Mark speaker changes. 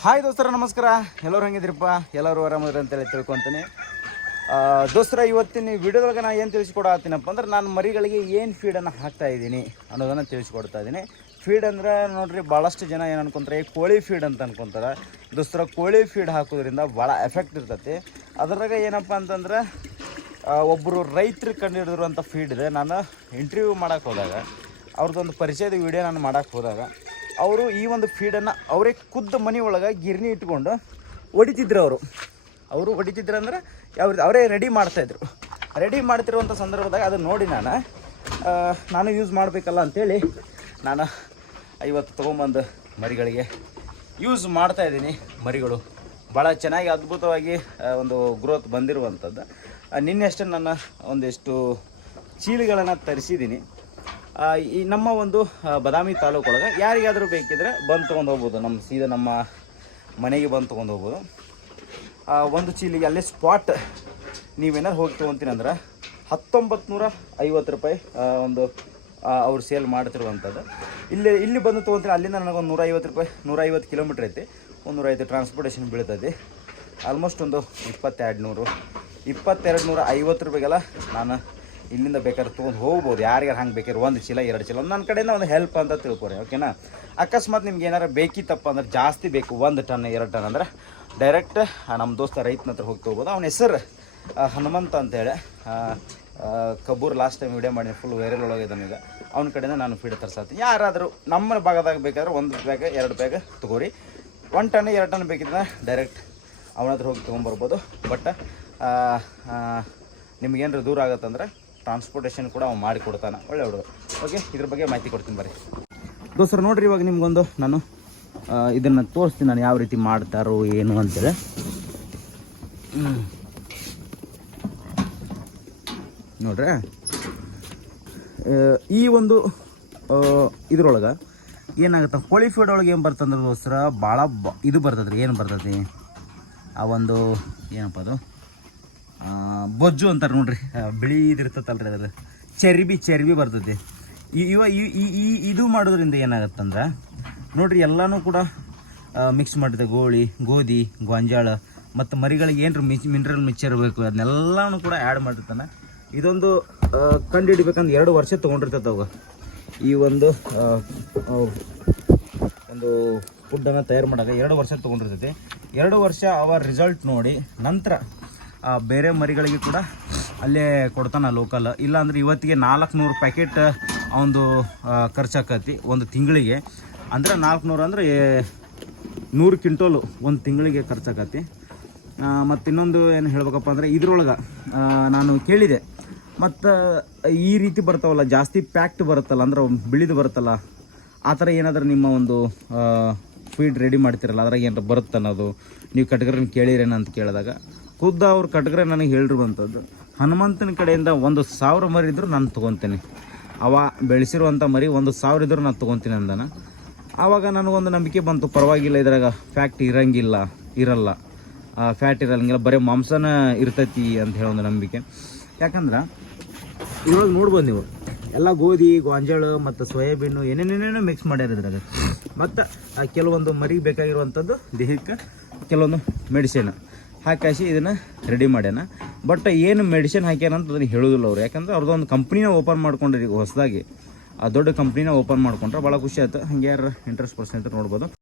Speaker 1: Hi ದೋಸ್ತರ, ನಮಸ್ಕಾರ. ಎಲ್ಲರೂ ಹೆಂಗಿದ್ರಪ್ಪ ಎಲ್ಲರೂ ಆರಾಮದ್ರಿ ಅಂತೇಳಿ ತಿಳ್ಕೊತೀನಿ. ದೋಸ್ತರ, ಇವತ್ತಿನ ವಿಡಿಯೋದೊಳಗೆ ನಾನು ಏನು ತಿಳಿಸ್ಕೊಡತ್ತೀನಪ್ಪ ಅಂದ್ರೆ ನಾನು ಮರಿಗಳಿಗೆ ಏನು ಫೀಡನ್ನು ಹಾಕ್ತಾ ಇದ್ದೀನಿ ಅನ್ನೋದನ್ನು ತಿಳಿಸ್ಕೊಡ್ತಾ ಇದ್ದೀನಿ. ಫೀಡ್ ಅಂದ್ರೆ ನೋಡಿರಿ ಭಾಳಷ್ಟು ಜನ ಏನು ಅನ್ಕೊಂತಾರೆ ಕೋಳಿ ಫೀಡ್ ಅಂತ ಅನ್ಕೊಂತಾರೆ. ದೋಸ್ತರ, ಕೋಳಿ ಫೀಡ್ ಹಾಕೋದ್ರಿಂದ ಭಾಳ ಎಫೆಕ್ಟ್ ಇರ್ತೈತಿ. ಅದರಾಗ ಏನಪ್ಪ ಅಂತಂದ್ರೆ ಒಬ್ಬರು ರೈತರು ಕಂಡುಹಿಡಿದಿರುವಂಥ ಫೀಡ್ ಇದೆ. ನಾನು ಇಂಟರ್ವ್ಯೂ ಮಾಡೋಕ್ಕೆ ಹೋದಾಗ, ಅವ್ರದ್ದೊಂದು ಪರಿಚಯದ ವಿಡಿಯೋ ನಾನು ಮಾಡೋಕ್ಕೆ ಹೋದಾಗ ಅವರು ಈ ಒಂದು ಫೀಡನ್ನು ಅವರೇ ಖುದ್ದು ಮನೆ ಒಳಗೆ ಗಿರಣಿ ಇಟ್ಕೊಂಡು ಹೊಡಿತಿದ್ರು ಅವರು. ಅವರು ಹೊಡಿತಿದ್ರು ಅಂದ್ರೆ ಯಾವ ಅವರೇ ರೆಡಿ ಮಾಡ್ತಾಯಿದ್ರು ರೆಡಿ ಮಾಡ್ತಿರುವಂಥ ಸಂದರ್ಭದಾಗ ಅದನ್ನು ನೋಡಿ ನಾನು ನಾನು ಯೂಸ್ ಮಾಡಬೇಕಲ್ಲ ಅಂಥೇಳಿ ನಾನು ಐವತ್ತು ತೊಗೊಂಬಂದು ಮರಿಗಳಿಗೆ ಯೂಸ್ ಮಾಡ್ತಾ ಇದ್ದೀನಿ ಮರಿಗಳು. ಭಾಳ ಚೆನ್ನಾಗಿ ಅದ್ಭುತವಾಗಿ ಒಂದು ಗ್ರೋತ್ ಬಂದಿರುವಂಥದ್ದು ನಿನ್ನೆಷ್ಟು ನಿನ್ನೆ ನನ್ನ ಒಂದಿಷ್ಟು ಚೀಲಗಳನ್ನು ತರಿಸಿದ್ದೀನಿ. ಈ ನಮ್ಮ ಒಂದು ಬದಾಮಿ ತಾಲೂಕು ಒಳಗೆ ಯಾರಿಗಾದರೂ ಬೇಕಿದ್ರೆ ಬಂದು ತೊಗೊಂಡು ಹೋಗ್ಬೋದು. ನಮ್ಮ ಸೀದಾ ನಮ್ಮ ಮನೆಗೆ ಬಂದು ತೊಗೊಂಡು ಹೋಗ್ಬೋದು. ಒಂದು ಚೀಲಿಗೆ ಅಲ್ಲೇ ಸ್ಪಾಟ್ ನೀವೇನಾದ್ರು ಹೋಗಿ ತೊಗೊತೀನಿ ಅಂದ್ರೆ ಹತ್ತೊಂಬತ್ತು ನೂರ ಐವತ್ತು ರೂಪಾಯಿ ಒಂದು ಅವ್ರು ಸೇಲ್ ಮಾಡ್ತಿರುವಂಥದ್ದು. ಇಲ್ಲಿ ಇಲ್ಲಿ ಬಂದು ತೊಗೊತೀನಿ ಅಲ್ಲಿಂದ ನನಗೊಂದು ನೂರೈವತ್ತು ರೂಪಾಯಿ, ನೂರೈವತ್ತು ಕಿಲೋಮೀಟ್ರ್ ಐತಿ. ಒಂದು ನೂರೈವತ್ತು ಟ್ರಾನ್ಸ್ಪೋರ್ಟೇಷನ್ ಬೀಳ್ತೈತಿ. ಆಲ್ಮೋಸ್ಟ್ ಒಂದು ಇಪ್ಪತ್ತೆರಡು ನೂರು, ಇಪ್ಪತ್ತೆರಡು ನೂರ ಐವತ್ತು ರೂಪಾಯಿಗೆಲ್ಲ ನಾನು ಇಲ್ಲಿಂದ ಬೇಕಾದ್ರೆ ತೊಗೊಂಡು ಹೋಗ್ಬೋದು. ಯಾರಿಗಾರು ಹಂಗೆ ಬೇಕಾದ್ರೆ ಒಂದು ಚೀಲ, ಎರಡು ಚೀಲ ನನ್ನ ಕಡೆಯಿಂದ ಒಂದು ಹೆಲ್ಪ್ ಅಂತ ತಿಳ್ಕೊರಿ ಓಕೆನಾ ಅಕಸ್ಮಾತ್ ನಿಮ್ಗೆ ಏನಾರು ಬೇಕಿತ್ತಪ್ಪ ಅಂದ್ರೆ ಜಾಸ್ತಿ ಬೇಕು, ಒಂದು ಟನ್ ಎರಡು ಟನ್ ಅಂದ್ರೆ ಡೈರೆಕ್ಟ್ ನಮ್ಮ ದೋಸ್ತ ರೈತನ ಹತ್ರ ಹೋಗಿ ತೊಗೋಬೋದು. ಅವನ ಹೆಸರು ಹನುಮಂತ ಅಂತೇಳಿ ಕಬ್ಬೂರ್ ಲಾಸ್ಟ್ ಟೈಮ್ ವಿಡಿಯೋ ಮಾಡಿ ಫುಲ್ ವೈರಲ್ ಒಳಗಿದ್ದಾನೆ ಈಗ. ಅವನ ಕಡೆಯಿಂದ ನಾನು ಫೀಡ್ ತರ್ಸತ್ತೀನಿ ಯಾರಾದರೂ ನಮ್ಮ ಭಾಗದಾಗ ಬೇಕಾದ್ರೆ ಒಂದು ಬ್ಯಾಗ ಎರಡು ಬ್ಯಾಗ ತೊಗೋರಿ. ಒನ್ ಟನ್ ಎರಡು ಟನ್ ಬೇಕಿದ್ರೆ ಡೈರೆಕ್ಟ್ ಅವನ ಹತ್ರ ಹೋಗಿ ತೊಗೊಂಬರ್ಬೋದು ಬಟ್ ನಿಮ್ಗೇನಾರು ದೂರ ಆಗತ್ತಂದ್ರೆ ಟ್ರಾನ್ಸ್ಪೋರ್ಟೇಷನ್ ಕೂಡ ಅವ್ನು ಮಾಡಿ ಕೊಡ್ತಾನೆ. ಒಳ್ಳೆ ಹುಡುಗ. ಓಕೆ ಇದ್ರ ಬಗ್ಗೆ ಮಾಹಿತಿ ಕೊಡ್ತೀನಿ ಬರ್ರಿ. ದೋಸ್ತರು, ನೋಡ್ರಿ ಇವಾಗ ನಿಮ್ಗೊಂದು ನಾನು ಇದನ್ನು ತೋರಿಸ್ತೀನಿ ನಾನು ಯಾವ ರೀತಿ ಮಾಡ್ತಾರೋ ಏನು ಅಂತೇಳಿ. ನೋಡ್ರಿ. ಈ ಒಂದು ಇದ್ರೊಳಗೆ ಏನಾಗುತ್ತೆ? ಕೋಳಿ ಫೀಡ್ ಒಳಗೆ ಏನು ಬರ್ತಂದ್ರೆ ದೋಸ್ತರ ಭಾಳ ಇದು ಬರ್ತದ್ರಿ, ಏನು ಬರ್ತೈತಿ ಆ ಒಂದು, ಏನಪ್ಪ ಅದು? ಬೊಜ್ಜು ಅಂತಾರೆ ನೋಡ್ರಿ. ಬಿಳಿ ಬಿಳಿದಿರ್ತೈತಲ್ರಿ ಅದ್ರ ಚರ್ಬಿ ಚರ್ಬಿ ಬರ್ತೈತಿ. ಇವ, ಈ- ಇದು ಮಾಡೋದ್ರಿಂದ ಏನಾಗತ್ತಂದ್ರೆ, ನೋಡ್ರಿ ಎಲ್ಲನೂ ಕೂಡ ಮಿಕ್ಸ್ ಮಾಡಿದೆ ಗೋಳಿ, ಗೋಧಿ, ಗೊಂಜಾಳ, ಮತ್ತು ಮರಿಗಳಿಗೆ ಏನ್ರ ಮಿಚ್ ಮಿನರಲ್ ಮಿಕ್ಚರ್ ಬೇಕು, ಅದನ್ನೆಲ್ಲನೂ ಕೂಡ ಆ್ಯಡ್ ಮಾಡಿರ್ತಾನೆ ಇದೊಂದು ಕಂಡು ಹಿಡಿಬೇಕಂದ್ರೆ ಎರಡು ವರ್ಷ ತೊಗೊಂಡಿರ್ತೈತೆ ಅವಾಗ. ಈ ಒಂದು ಒಂದು ಫುಡ್ಡನ್ನು ತಯಾರು ಮಾಡಾಗ ಎರಡು ವರ್ಷ ತೊಗೊಂಡಿರ್ತೈತಿ. ಎರಡು ವರ್ಷ ಅವ ರಿಸಲ್ಟ್ ನೋಡಿ, ನಂತರ ಬೇರೆ ಮರಿಗಳಿಗೆ ಕೂಡ ಅಲ್ಲೇ ಕೊಡ್ತಾನೆ ಲೋಕಲ್ ಇಲ್ಲಾಂದ್ರೆ ಇವತ್ತಿಗೆ ನಾಲ್ಕುನೂರು ಪ್ಯಾಕೆಟ್ ಒಂದು ಖರ್ಚಾಕತಿ ಒಂದು ತಿಂಗಳಿಗೆ. ಅಂದ್ರೆ ನಾಲ್ಕುನೂರು ಅಂದರೆ ನೂರು ಕ್ವಿಂಟೋಲು ಒಂದು ತಿಂಗಳಿಗೆ ಖರ್ಚಾಕತಿ. ಮತ್ತು ಇನ್ನೊಂದು ಏನು ಹೇಳ್ಬೇಕಪ್ಪ ಅಂದರೆ ಇದ್ರೊಳಗೆ ನಾನು ಕೇಳಿದೆ. ಮತ್ತು, ಈ ರೀತಿ ಬರ್ತಾವಲ್ಲ, ಜಾಸ್ತಿ ಪ್ಯಾಕ್ಟ್ ಬರುತ್ತಲ್ಲ, ಅಂದ್ರೆ ಬಿಳಿದು ಬರುತ್ತಲ್ಲ, ಆ ಥರ ಏನಾದರೂ ನಿಮ್ಮ ಒಂದು ಫೀಡ್ ರೆಡಿ ಮಾಡ್ತಿರಲ್ಲ, ಅದ್ರಾಗ ಏನಾರ ಬರುತ್ತೆ ಅನ್ನೋದು ನೀವು ಕಟ್ಗರನ್ನ ಕೇಳಿರೇನಂತ ಕೇಳಿದಾಗ. ಖುದ್ದ ಅವ್ರು ಕಟ್ಗ್ರೆ ನನಗೆ ಹೇಳಿರುವಂಥದ್ದು. ಹನುಮಂತನ ಕಡೆಯಿಂದ ಒಂದು ಸಾವಿರ ಮರಿ ಇದ್ದರೂ ನಾನು ತೊಗೊತೀನಿ. ಅವ ಬೆಳೆಸಿರುವಂಥ ಮರಿ ಒಂದು ಸಾವಿರ ಇದ್ದರೂ ನಾನು ತೊಗೊತೀನಿ ಅಂದಾನ. ಆವಾಗ ನನಗೊಂದು ನಂಬಿಕೆ ಬಂತು, ಪರವಾಗಿಲ್ಲ ಇದ್ರಾಗ ಫ್ಯಾಕ್ಟ್ ಇರಂಗಿಲ್ಲ, ಇರಲ್ಲ. ಫ್ಯಾಟ್ ಇರಂಗಿಲ್ಲ ಬರೀ ಮಾಂಸನ ಇರ್ತೈತಿ ಅಂತ ಹೇಳೋ ಒಂದು ನಂಬಿಕೆ. ಯಾಕಂದ್ರೆ, ಇವಾಗ ನೋಡ್ಬೋದು ನೀವು, ಎಲ್ಲ ಗೋಧಿ, ಗೋಂಜಾಳು ಮತ್ತು ಸೋಯಾಬೀನು ಏನೇನೇನೇನೋ ಮಿಕ್ಸ್ ಮಾಡ್ಯಾರ ಇದ್ರಾಗ. ಮತ್ತು ಕೆಲವೊಂದು ಮರಿಗೆ ಬೇಕಾಗಿರುವಂಥದ್ದು ದೇಹಕ್ಕೆ, ಕೆಲವೊಂದು ಮೆಡಿಸಿನ್ ಹಾಕಾಸಿ ಇದನ್ನು ರೆಡಿ ಮಾಡ್ಯಾನ. ಬಟ್ ಏನು ಮೆಡಿಸಿನ್ ಹಾಕ್ಯಾನ ಅಂತ ಅದನ್ನು ಹೇಳೋದಿಲ್ಲ ಅವ್ರು. ಯಾಕಂದ್ರೆ ಅವ್ರದ್ದೊಂದು ಕಂಪ್ನಿನ ಓಪನ್ ಮಾಡ್ಕೊಂಡ್ರಿ ಹೊಸದಾಗಿ. ಆ ದೊಡ್ಡ ಕಂಪ್ನಿನ ಓಪನ್ ಮಾಡ್ಕೊಂಡ್ರೆ ಭಾಳ ಖುಷಿ ಆಯ್ತು. ಹಂಗ್ಯಾರ ಯಾರು ಇಂಟ್ರೆಸ್ಟ್ ಪರ್ಸೆಂಟ್ ನೋಡ್ಬೋದು.